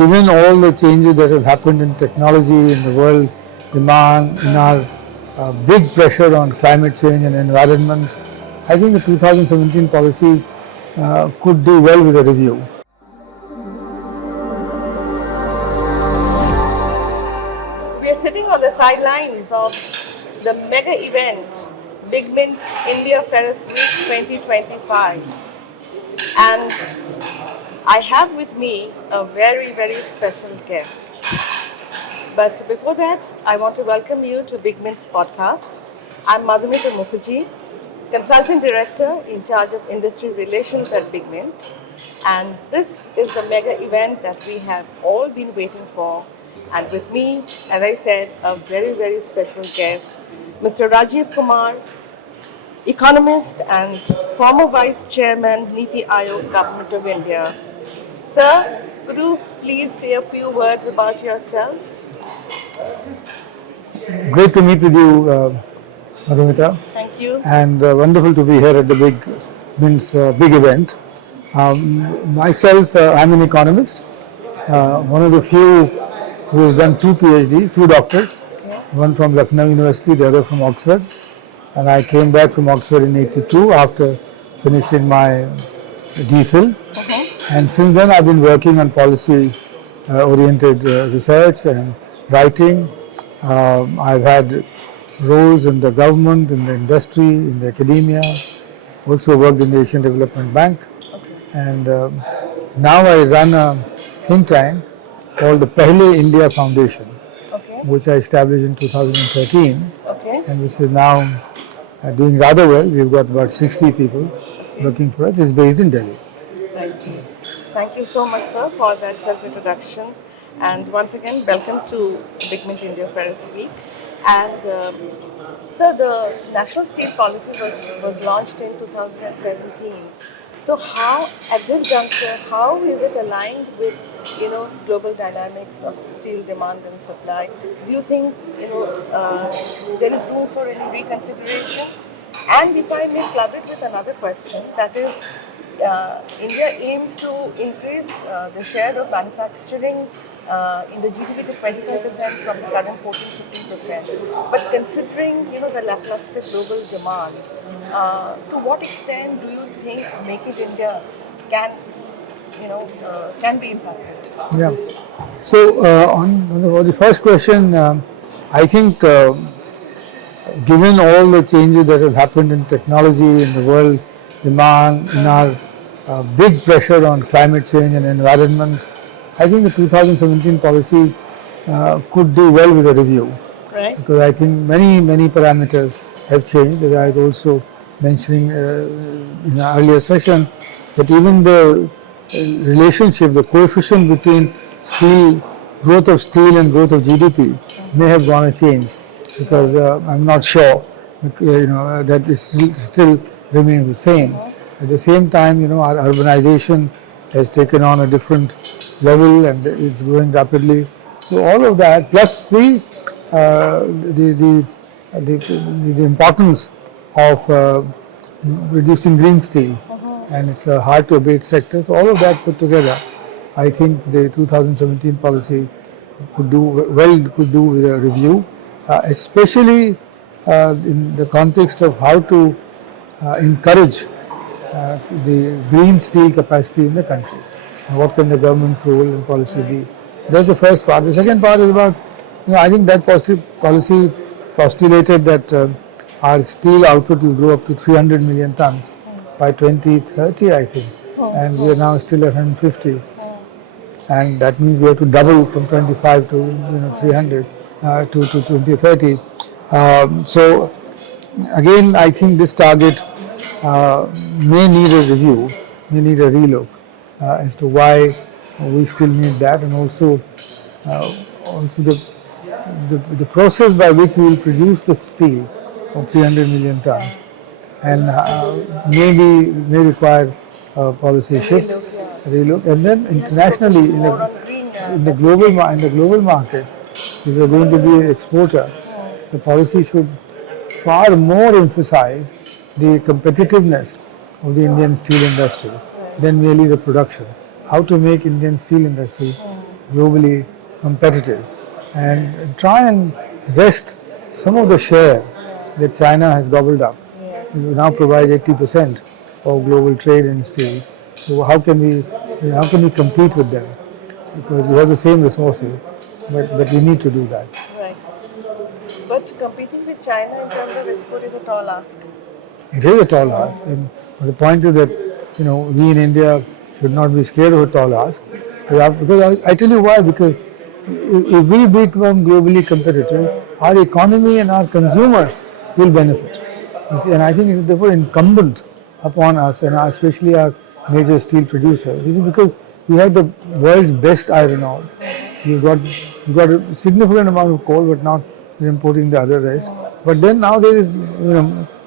given all the changes that have happened in technology, in the world demand, in our big pressure on climate change and environment, I think the 2017 policy could do well with a review. We are sitting on the sidelines of the mega event, BigMint India Ferris Week 2025. And I have with me a very, very special guest. But before that, I want to welcome you to BigMint Podcast. I'm Madhumita Mukherjee, Consulting Director in charge of Industry Relations at BigMint. And this is the mega event that we have all been waiting for. And with me, as I said, a very, very special guest, Mr. Rajiv Kumar, Economist and former Vice Chairman, NITI Aayog, Government of India. Sir, could you please say a few words about yourself? Great to meet with you, Madhumita. Thank you. And wonderful to be here at the BigMint's big event. Myself, I'm an economist, one of the few who has done 2 PhDs, 2 doctorates, one from Lucknow University, the other from Oxford. And I came back from Oxford in '82 after finishing my DPhil. And since then I've been working on policy-oriented research and writing. I've had roles in the government, in the industry, in the academia, also worked in the Asian Development Bank. And now I run a think tank called the Pehle India Foundation, which I established in 2013, and which is now doing rather well. We've got about 60 people working for us. It's based in Delhi. Thank you so much, sir, for that self-introduction. And once again, welcome to BigMint India Ferris Week. And sir, the National Steel Policy was launched in 2017. So how, at this juncture, how is it aligned with, global dynamics of steel demand and supply? Do you think, there is room for any reconsideration? And if I may club it with another question, that is, India aims to increase the share of manufacturing in the GDP to 25% from the current 14-15%. But considering, the lackluster global demand, to what extent do you think Make in India can be impacted? Yeah. So on the first question, I think given all the changes that have happened in technology, in the world demand, in our big pressure on climate change and environment, I think the 2017 policy could do well with a review. Right. Because I think many parameters have changed. As I was also mentioning in the earlier session, that even the relationship, the coefficient between growth of steel and growth of GDP may have gone a change, because I'm not sure, that it still remains the same. At the same time, our urbanization has taken on a different level and it's growing rapidly. So all of that, plus the importance of reducing green steel, and it's a hard to abate sector. So all of that put together, I think the 2017 policy could do with a review, especially in the context of how to encourage the green steel capacity in the country. And what can the government's role and policy be? That's the first part. The second part is about, I think that policy postulated that our steel output will grow up to 300 million tons by 2030, I think. And we are now still at 150. And that means we have to double from 25 to 300 to 2030. So again, I think this target may need a review, may need a relook as to why we still need that, and also the process by which we will produce the steel of 300 million tons, and may require a policy shift, relook, and then internationally in the global market, if we are going to be an exporter, the policy should far more emphasize the competitiveness of the Indian steel industry than merely the production. How to make Indian steel industry globally competitive and try and wrest some of the share that China has gobbled up. Yes. We now provide 80% of global trade in steel. So how can we compete with them? Because we have the same resources, but we need to do that. Right. But competing with China in terms of export is a tall ask. It is a tall ask, and the point is that we in India should not be scared of a tall ask. Because I tell you why. Because if we become globally competitive, our economy and our consumers will benefit. You see, and I think it is therefore incumbent upon us, and especially our major steel producers. This is because we have the world's best iron ore. You've got a significant amount of coal, but not you're importing the other rest. But then now there is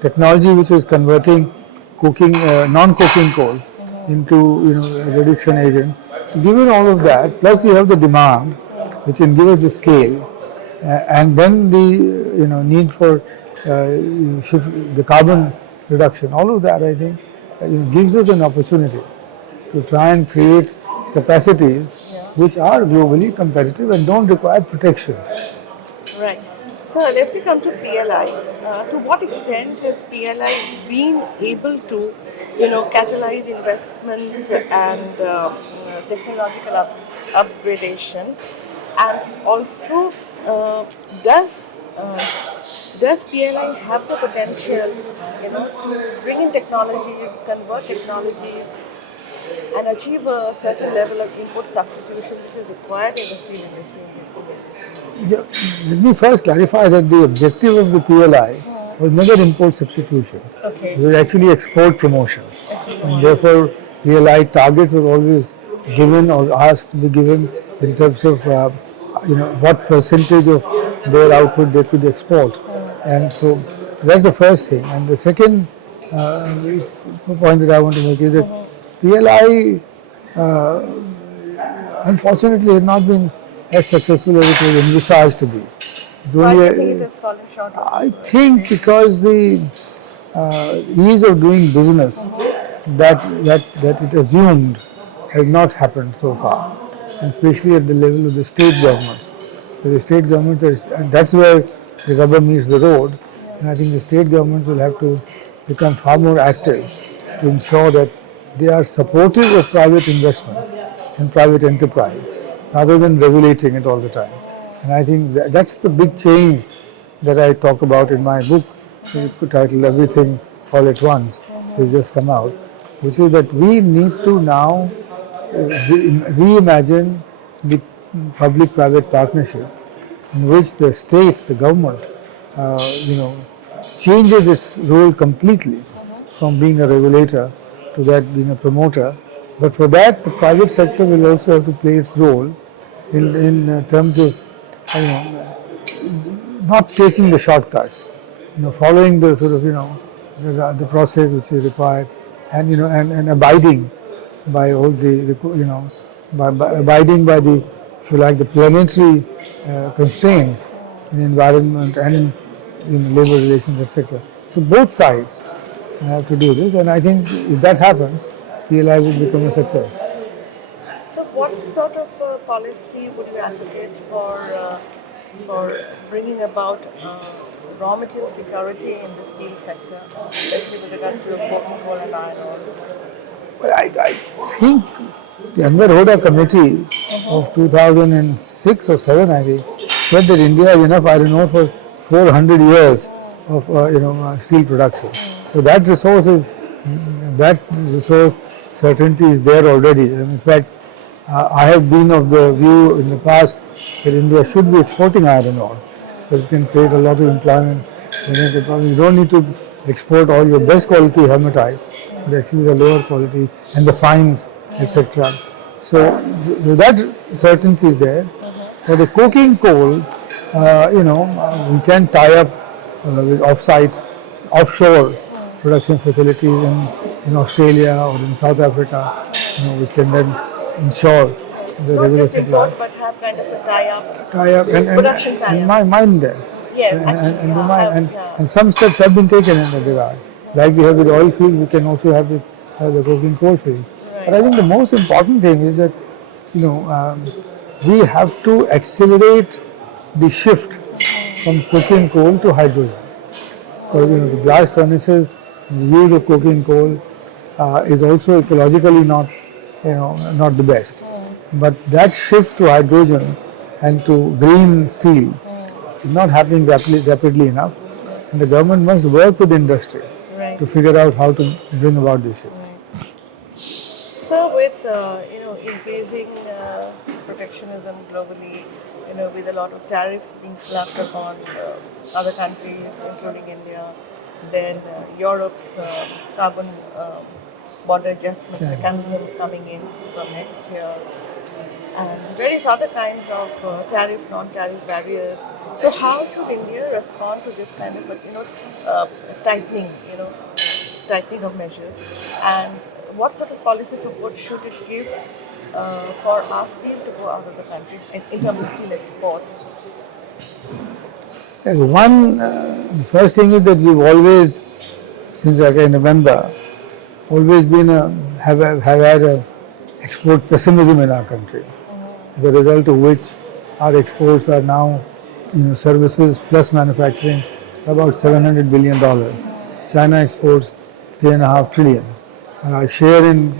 technology which is converting cooking non-coking coal into a reduction agent. So given all of that, plus you have the demand, which can give us the scale, and then the need for the carbon reduction. All of that, I think, gives us an opportunity to try and create capacities which are globally competitive and don't require protection. Right. So let me come to PLI. To what extent has PLI been able to, catalyze investment and technological upgradation, and also does does PLI have the potential, to bring in technologies, convert technologies, and achieve a certain level of import substitution which is required in the steel industry? Yeah, let me first clarify that the objective of the PLI was never import substitution. Okay. It was actually export promotion. And therefore, PLI targets were always given or asked to be given in terms of what percentage of their output they could export. And so that's the first thing. And the second point that I want to make is that PLI unfortunately has not been as successful as it was envisaged to be. It's Why do only you think it has fallen short? I think because the ease of doing business that it assumed has not happened so far, and especially at the level of the state governments. So the state governments and that's where the rubber meets the road, and I think the state governments will have to become far more active to ensure that they are supportive of private investment and private enterprise rather than regulating it all the time. And I think that's the big change that I talk about in my book, titled Everything All at Once, which has just come out, which is that we need to now reimagine the public-private partnership in which the state, the government, changes its role completely from being a regulator to that being a promoter. But for that, the private sector will also have to play its role in terms of not taking the shortcuts, following the sort of the process which is required, and and abiding by all the by abiding by the, if you like, the planetary constraints in environment and in labor relations, etc. So both sides have to do this, and I think if that happens, PLI will become a success. So, what sort of policy would you advocate for bringing about raw material security in the steel sector, especially with regard to coking coal and iron ore? Well, I think the Anwar Hoda committee of 2006 or 7, I think, said that India has enough iron ore for 400 years of steel production. So that resource certainty is there already. And in fact, I have been of the view in the past that India should be exporting iron ore because it can create a lot of employment. You don't need to export all your best quality hematite, but actually the lower quality and the fines, etc. So that certainty is there. For the coking coal, we can tie up with offshore production facilities in Australia or in South Africa, which can then ensure the Not regular just supply. import, but have kind of a tie-up. And Production tie-up. mine there. Yes, And some steps have been taken in that regard. Like we have with oil field, we can also have the coking coal field. Right. But I think the most important thing is that we have to accelerate the shift from coking coal to hydrogen. Because the blast furnaces, the use of coking coal is also ecologically not the best. But that shift to hydrogen and to green steel is not happening rapidly enough, and the government must work with industry Right. to figure out how to bring about this shift. Right. So with increasing protectionism globally, with a lot of tariffs being slapped upon other countries, including India, then Europe's carbon border adjustment Yeah. mechanism coming in from next year, and various other kinds of tariff, non-tariff barriers. So how should India respond to this kind of tightening, tightening of measures, and what sort of policy support should it give for our steel to go out of the country in terms of steel exports? Yes, the first thing is that we've always, since I can remember, always been have had a export pessimism in our country. As a result of which our exports are now, services plus manufacturing, about $700 billion. China exports 3.5 trillion, and our share in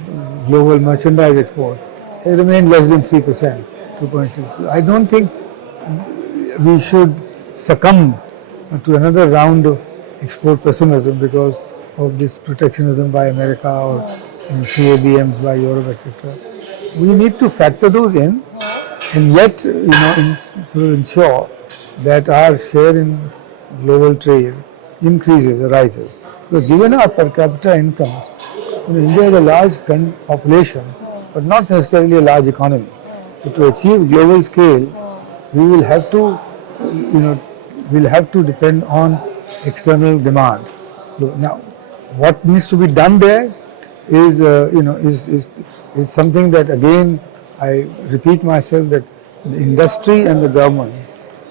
global merchandise export has remained less than 3%, 2.6. I don't think we should succumb to another round of export pessimism because of this protectionism by America or CABMs by Europe, etc. We need to factor those in, and yet to ensure that our share in global trade increases, rises. Because given our per capita incomes, India is a large population, but not necessarily a large economy. So to achieve global scales, we will have to, we'll have to depend on external demand. Now, what needs to be done there is, is something that again I repeat myself that the industry and the government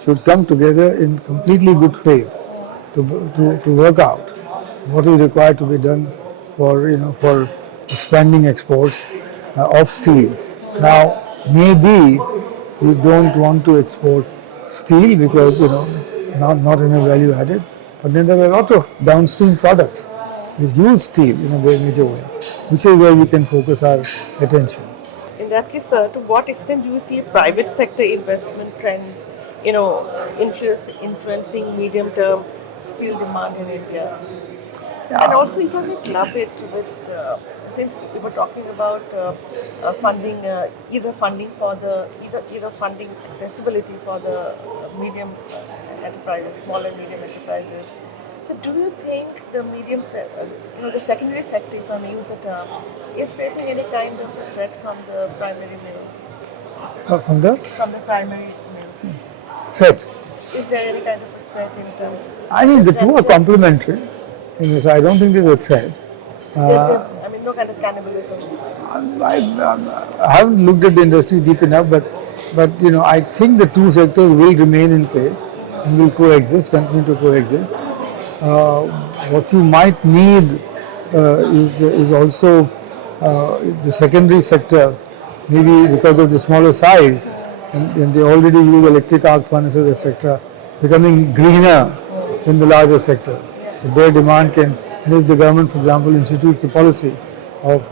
should come together in completely good faith to work out what is required to be done for expanding exports of steel. Now, maybe we don't want to export steel because not in a value added, but then there are a lot of downstream products which use steel in a very major way, which is where we can focus our attention. In that case, sir, to what extent do you see private sector investment trends, influencing medium-term steel demand in India? And also, if I may club it with, since we were talking about funding, either funding for the either funding accessibility for the medium enterprises, small and medium enterprises. So, do you think the the secondary sector, if I may use the term, is facing any kind of a threat from the primary mills? From the primary mills. threat, Is there any kind of a threat in terms? I think the two are complementary. So I don't think there's a threat. I mean, no kind of cannibalism. I haven't looked at the industry deep enough, but I think the two sectors will remain in place and will coexist, continue to coexist. What you might need is also the secondary sector, maybe because of the smaller size, and they already use electric arc furnaces, etc., becoming greener than the larger sector. So their demand can, and if the government, for example, institutes a policy of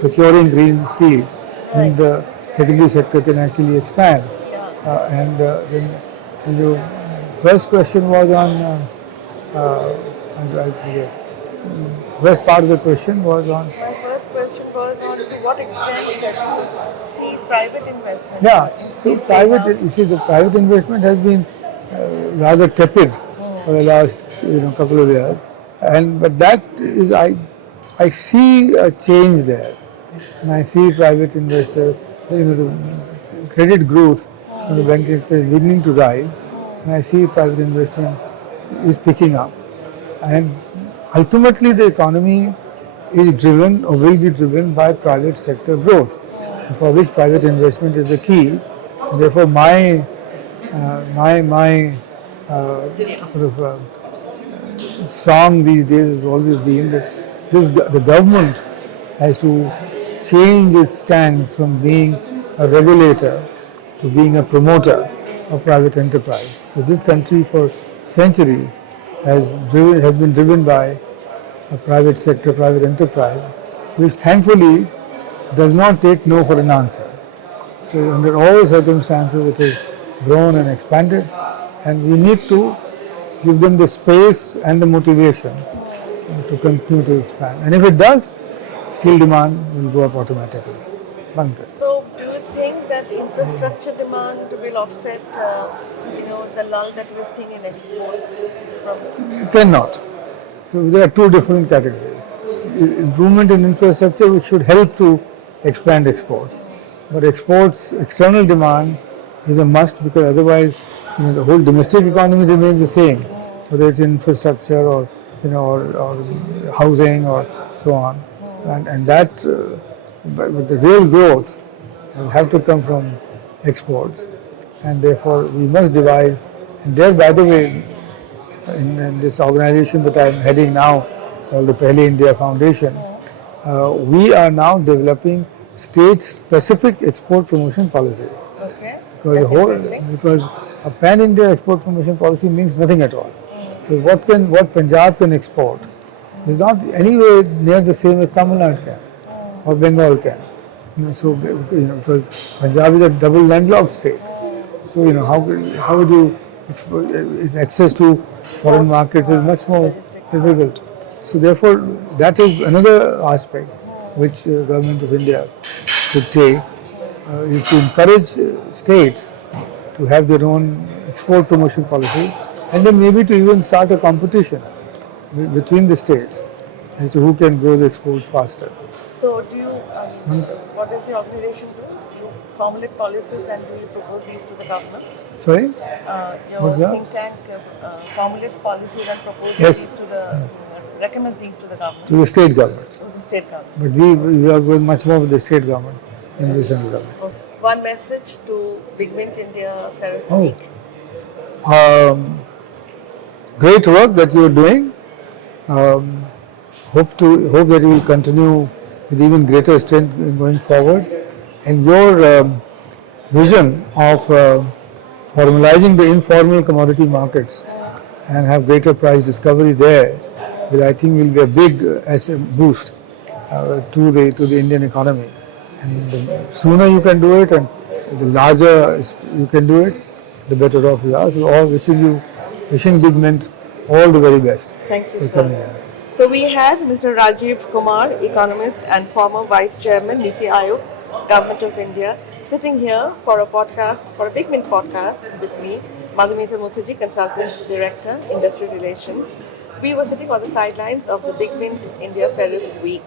procuring green steel, then the secondary sector can actually expand. And your first question was on. I forget. First part of the question was on. My first question was on to what extent do you see private investment? Yeah, see, the private investment has been rather tepid for the last couple of years, but that is I see a change there, and I see private investors, the credit growth in the banking sector is beginning to rise, and I see private investment is picking up, and ultimately the economy is driven or will be driven by private sector growth, for which private investment is the key. And therefore, my sort of song these days has always been that the government has to change its stance from being a regulator to being a promoter of private enterprise. So this country for centuries has been driven by a private sector, private enterprise, which thankfully does not take no for an answer. So under all circumstances it has grown and expanded, and we need to give them the space and the motivation to continue to expand. And if it does, steel demand will go up automatically. Pankaj. So, do you think that infrastructure demand will offset, the lull that we're seeing in export from? It cannot. So there are two different categories. Improvement in infrastructure which should help to expand exports. But exports, external demand is a must, because otherwise the whole domestic economy remains the same, whether it's infrastructure or or housing or so on. And that with the real growth will have to come from exports, and therefore we must devise. And there, by the way, in this organization that I am heading now, called the Pehle India Foundation, we are now developing state-specific export promotion policy. Okay. Because a pan-India export promotion policy means nothing at all. So what Punjab can export is not anywhere near the same as Tamil Nadu can or Bengal can. Because Punjab is a double landlocked state. So how would you export? Its access to foreign markets is much more difficult. So therefore, that is another aspect which Government of India should take, is to encourage states to have their own export promotion policy, and then maybe to even start a competition between the states as to who can grow the exports faster. So, what does the organization do? You formulate policies and do you propose these to the government? Sorry? Your What's that? think tank formulates policies and proposes Yes. these to the, recommend these to the government, To the state government. to the state government. But we are going much more with the state government than the central government. One message to BigMint India Ferris Oh. Week. Great work that you are doing. Hope that you will continue with even greater strength in going forward. And your vision of formalizing the informal commodity markets and have greater price discovery there, will, I think, will be a big boost to the Indian economy. And the sooner you can do it, and the larger you can do it, the better off you are. So, all wishing BigMint all the very best. Thank you, for sir. coming here. So we had Mr. Rajiv Kumar, economist and former Vice Chairman, NITI Aayog, Government of India, sitting here for a podcast, for a BigMint podcast with me, Madhumita Mukherjee, Consultant Director, Industry Relations. We were sitting on the sidelines of the BigMint India Ferris Week.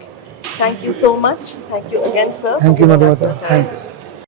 Thank you so much. Thank you again, sir. Thank you, for giving us Madhumita. your time. Thank you.